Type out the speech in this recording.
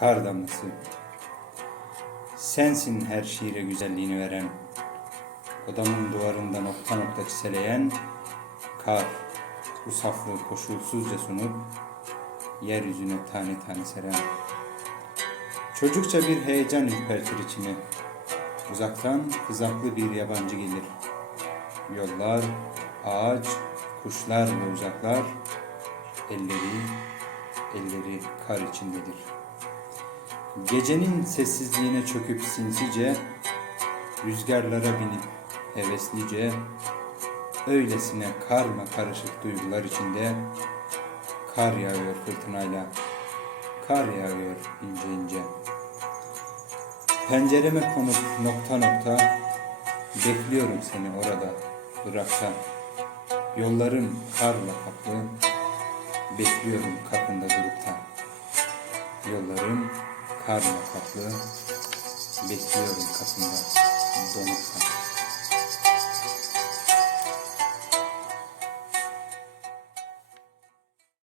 kar damlası. Sensin her şiire güzelliğini veren, odamın duvarında nokta nokta çiseleyen kar. Bu saflığı koşulsuzca sunup yeryüzüne tane tane seren. Çocukça bir heyecan ürpertir içimi. Uzaktan kızaklı bir yabancı gelir. Yollar, ağaç, kuşlar ve uzaklar, elleri, elleri kar içindedir. Gecenin sessizliğine çöküp sinsice, rüzgarlara binip heveslice, öylesine karma karışık duygular içinde, kar yağıyor fırtınayla, kar yağıyor ince ince. Pencereme konup nokta nokta, bekliyorum seni orada, Irak'ta. Yolların karla kaplı, bekliyorum kapında durup da. Her kaplı bekliyorum kapında donuktan.